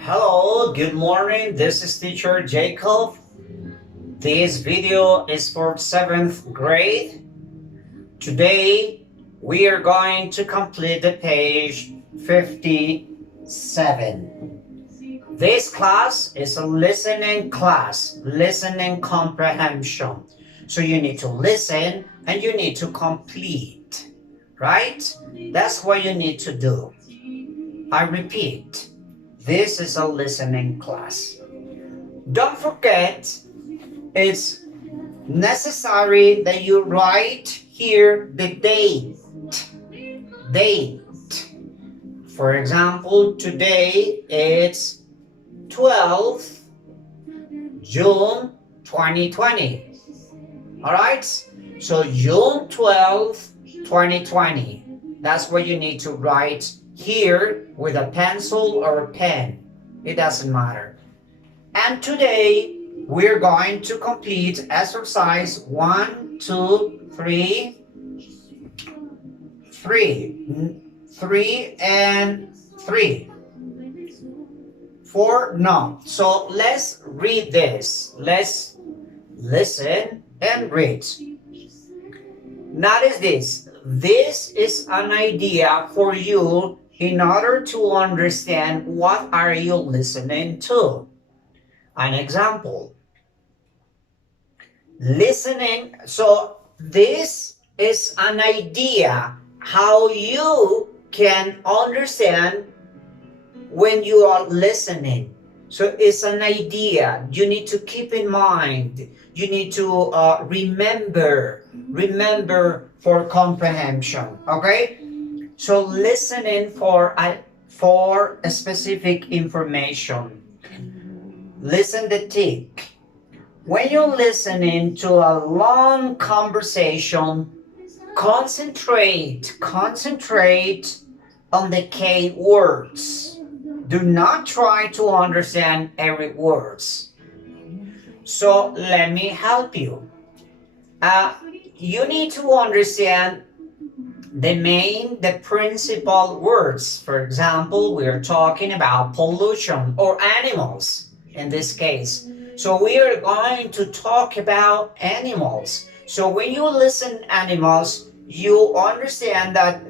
Hello, good morning. This is teacher Jacob. This video is for 7th grade. Today we are going to complete the page 57. This class is a listening class, listening comprehension. So you need to listen and you need to complete, right? That's what you need to do. I repeat, this is a listening class. Don't forget, it's necessary that you write here the date. Date. For example, today it's 12th June 2020. Alright? So June 12th, 2020. That's what you need to write here with a pencil or a pen. It doesn't matter. And today we're going to complete exercise 1, 2, 3, 3 and 3. 4, no. So let's read this. Let's listen and read. Notice this. This is an idea for you in order to understand what are you listening to. An example. Listening. So this is an idea how you can understand when you are listening. So it's an idea you need to keep in mind. You need to remember for comprehension. Okay. So listening for a specific information. Listen the tick. When you're listening to a long conversation, concentrate on the key words. Do not try to understand every words. So let me help you. You need to understand the principal words. For example, we are talking about pollution or animals in this case. So we are going to talk about animals. So when you listen animals, you understand that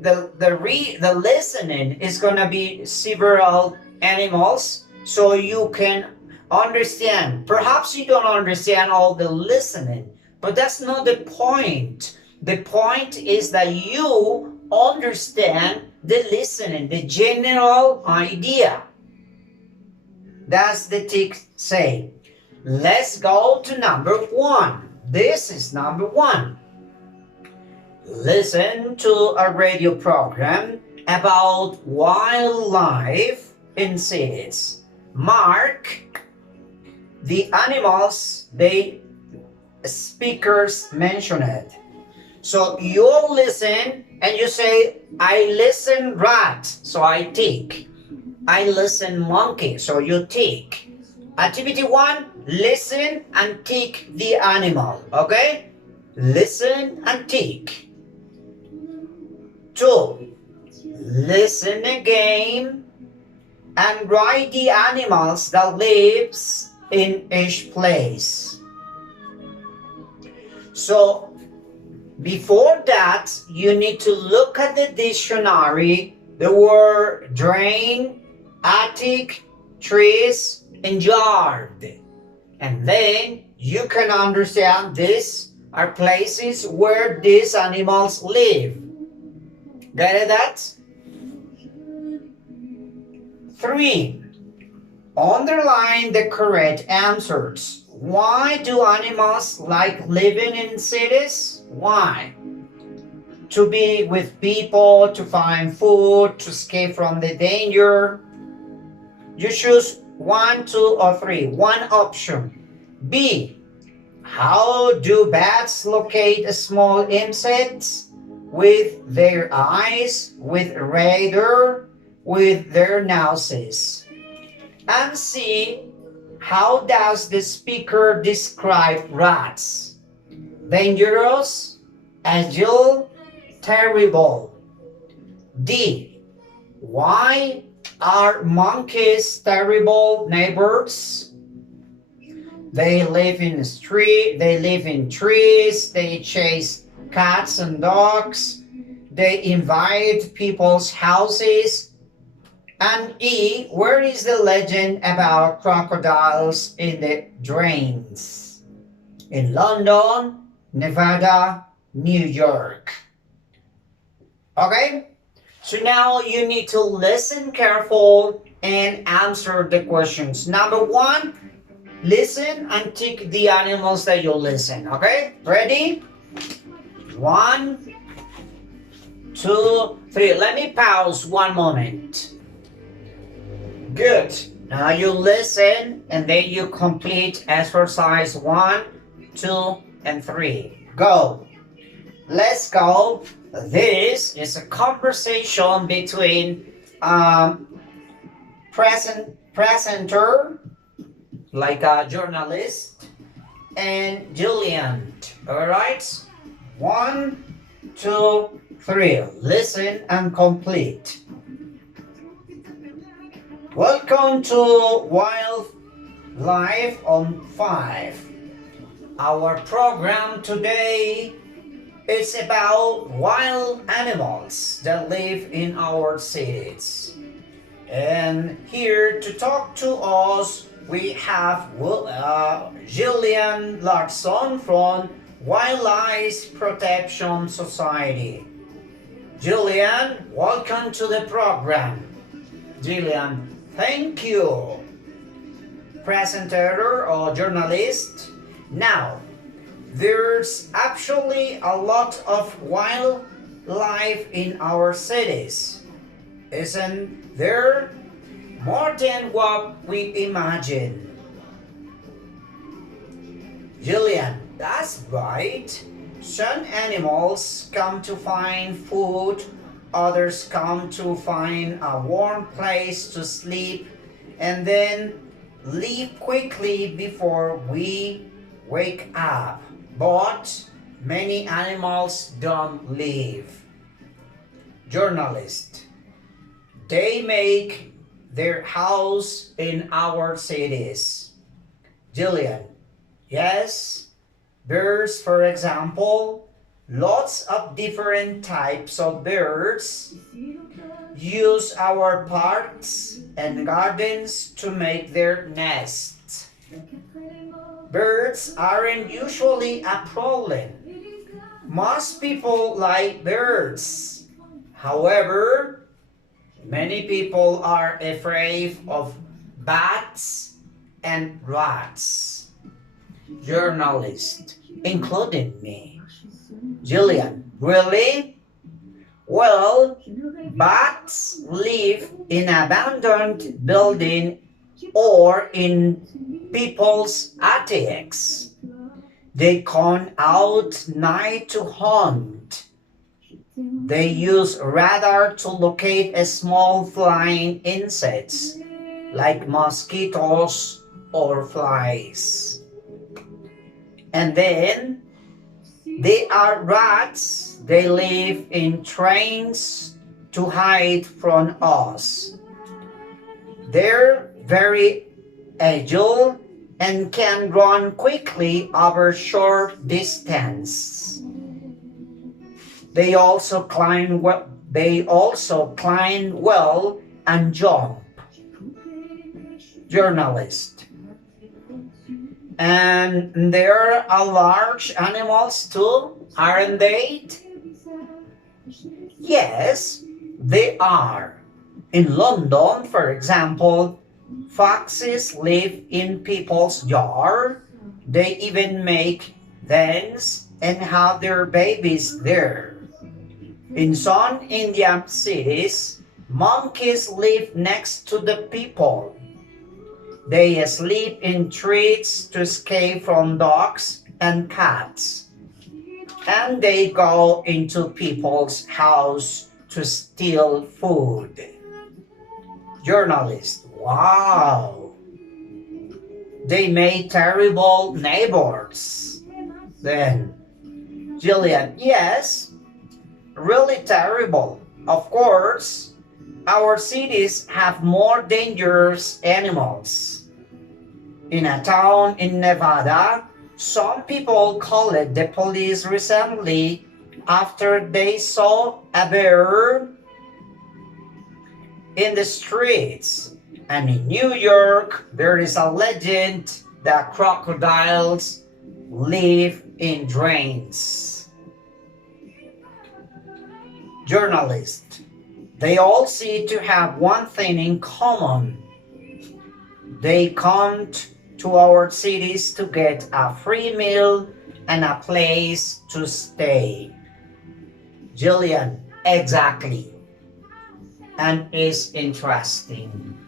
the listening is gonna be several animals, so you can understand. Perhaps you don't understand all the listening, but that's not the point. The point is that you understand the listening, the general idea. That's the tick say. Let's go to number 1. This is number 1. Listen to a radio program about wildlife in cities. Mark the animals the speakers mentioned. So you listen and you say, I listen rat, so I tick. I listen monkey, so you tick. Activity 1, listen and tick the animal, okay? Listen and tick. 2, listen again and write the animals that lives in each place. So before that, you need to look at the dictionary, the word drain, attic, trees, and yard. And then you can understand these are places where these animals live. Get that? 3. Underline the correct answers. Why do animals like living in cities? Why? To be with people, to find food, to escape from the danger. You choose 1, 2, or 3. One option. B. How do bats locate small insects? With their eyes, with radar, with their noses. And C. How does the speaker describe rats? Dangerous, agile, terrible. D. Why Are monkeys terrible neighbors? They live in the street, they live in trees, they chase cats and dogs, they invade people's houses. And E, where is the legend about crocodiles in the drains? In London, Nevada, New York. Okay? So now you need to listen careful and answer the questions. Number one, listen and tick the animals that you listen. Okay? Ready? 1, 2, 3. Let me pause one moment. Good. Now you listen and then you complete exercise 1, 2, and 3. Go. Let's go. This is a conversation between presenter, like a journalist, and Julian. All right. 1, 2, 3. Listen and complete. Welcome to Wildlife on 5. Our program today is about wild animals that live in our cities. And here to talk to us, we have Gillian Larson from Wildlife Protection Society. Gillian, welcome to the program. Gillian, thank you. Presenter or journalist. Now, there's actually a lot of wildlife in our cities, isn't there? More than what we imagine. Gillian, that's right. Some animals come to find food, others come to find a warm place to sleep, and then leave quickly before we wake up. But many animals don't leave. Journalist, they make their house in our cities. Gillian, yes, birds, for example, lots of different types of birds use our parks and gardens to make their nests. Birds aren't usually a problem. Most people like birds. However, many people are afraid of bats and rats. Journalist, including me. Gillian, really? Well, bats live in abandoned buildings or in people's attics. They come out night to hunt. They use radar to locate a small flying insects like mosquitoes or flies. And then they are rats. They live in trains to hide from us. They're very agile and can run quickly over short distance. They also climb well and jump. Journalist. And there are large animals too, aren't they? Yes, they are. In London, for example, foxes live in people's yard. They even make dens and have their babies there. In some Indian cities, monkeys live next to the people. They sleep in trees to escape from dogs and cats. And they go into people's house to steal food. Journalist, wow. They make terrible neighbors. Then, Gillian, yes, really terrible. Of course, our cities have more dangerous animals. In a town in Nevada, some people called the police recently after they saw a bear in the streets. And in New York, there is a legend that crocodiles live in drains. Journalists, they all seem to have one thing in common. They come to our cities to get a free meal and a place to stay. Jillian, exactly. And it's interesting.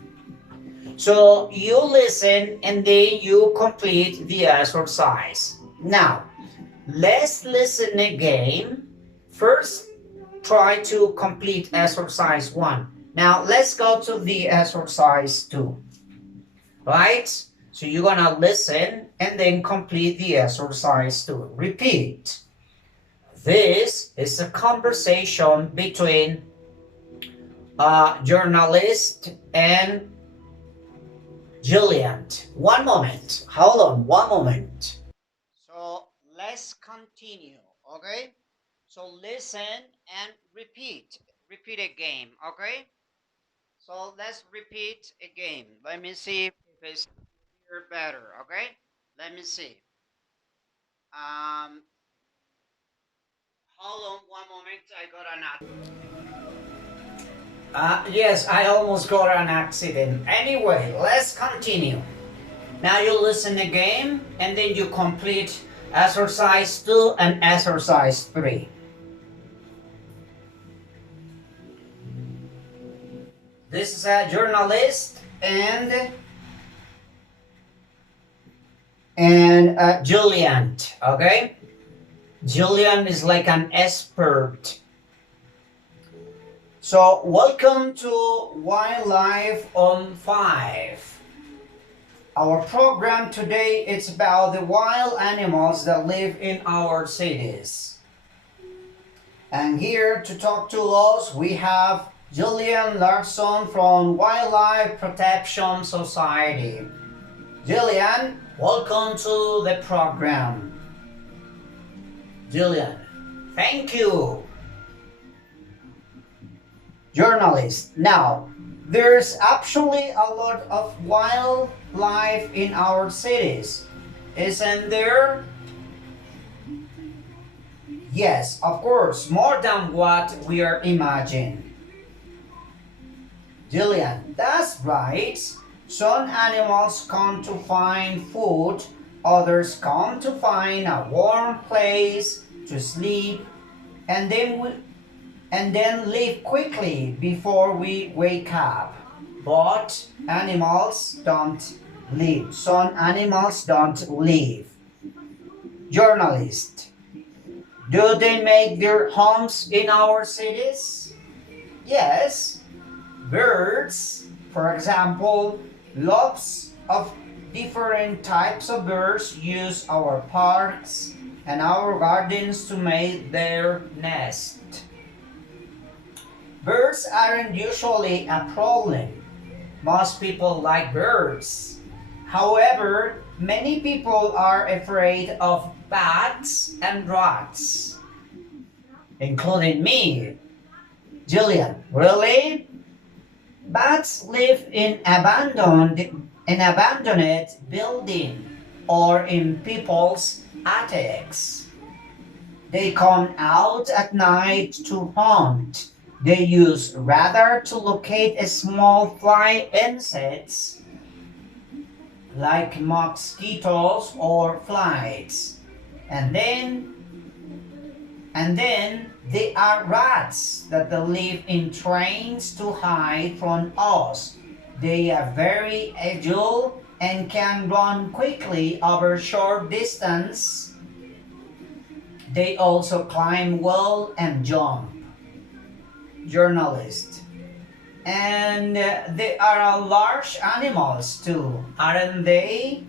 So you listen and then you complete the exercise. Now, let's listen again. First, try to complete exercise 1. Now, let's go to the exercise 2. Right? So you're gonna listen and then complete the exercise 2. Repeat. This is a conversation between a journalist and Jillian. One moment. Hold on, one moment. So let's continue, okay? So listen and repeat. Repeat again, okay? So let's repeat again. Let me see if it's clear better, okay? Let me see. Um, hold on one moment. I got an yes, I almost got an accident. Anyway, let's continue. Now you listen again and then you complete exercise 2 and exercise 3. This is a journalist and Julian, okay? Julian is like an expert. So welcome to Wildlife on 5. Our program today is about the wild animals that live in our cities. And here to talk to us we have Jillian Larson from Wildlife Protection Society. Jillian, welcome to the program. Jillian, thank you. Journalist, now there's actually a lot of wildlife in our cities, isn't there? Yes, of course, more than what we are imagining. Jillian, that's right. Some animals come to find food, others come to find a warm place to sleep, and then leave quickly before we wake up. But animals don't leave. Some animals don't leave. Journalist, do they make their homes in our cities? Yes. Birds, for example, lots of different types of birds use our parks and our gardens to make their nest. Birds aren't usually a problem. Most people like birds. However, many people are afraid of bats and rats, including me. Jillian, really? Bats live in abandoned building or in people's attics. They come out at night to hunt. They use radar to locate a small fly insects like mosquitoes or flies. And then they are rats that live in trains to hide from us. They are very agile and can run quickly over short distance. They also climb well and jump. Journalist. And they are large animals too, aren't they?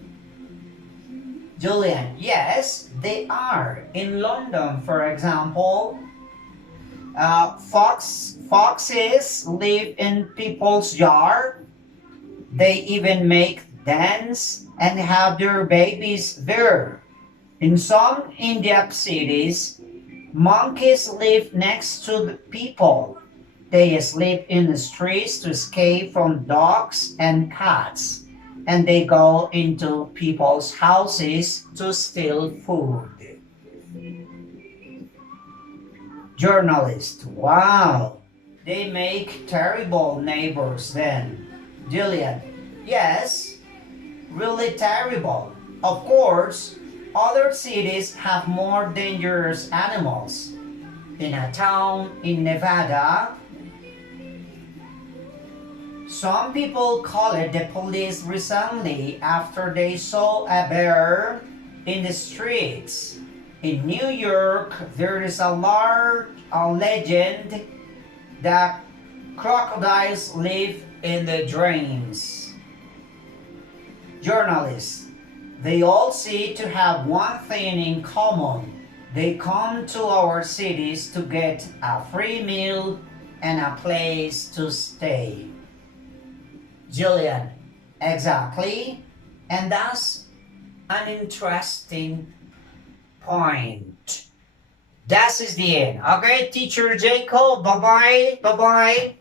Julian, yes, they are. In London, for example, Foxes live in people's yard. They even make dance and have their babies there. In some Indian cities, monkeys live next to the people. They sleep in the streets to escape from dogs and cats. And they go into people's houses to steal food. Journalist, wow, they make terrible neighbors then. Julian, yes, really terrible. Of course, other cities have more dangerous animals. In a town in Nevada, some people called the police recently after they saw a bear in the streets. In New York, there is a legend that crocodiles live in the drains. Journalists, they all seem to have one thing in common. They come to our cities to get a free meal and a place to stay. Julian, exactly. And that's an interesting point. That is the end. Okay, teacher Jacob, bye-bye, bye-bye.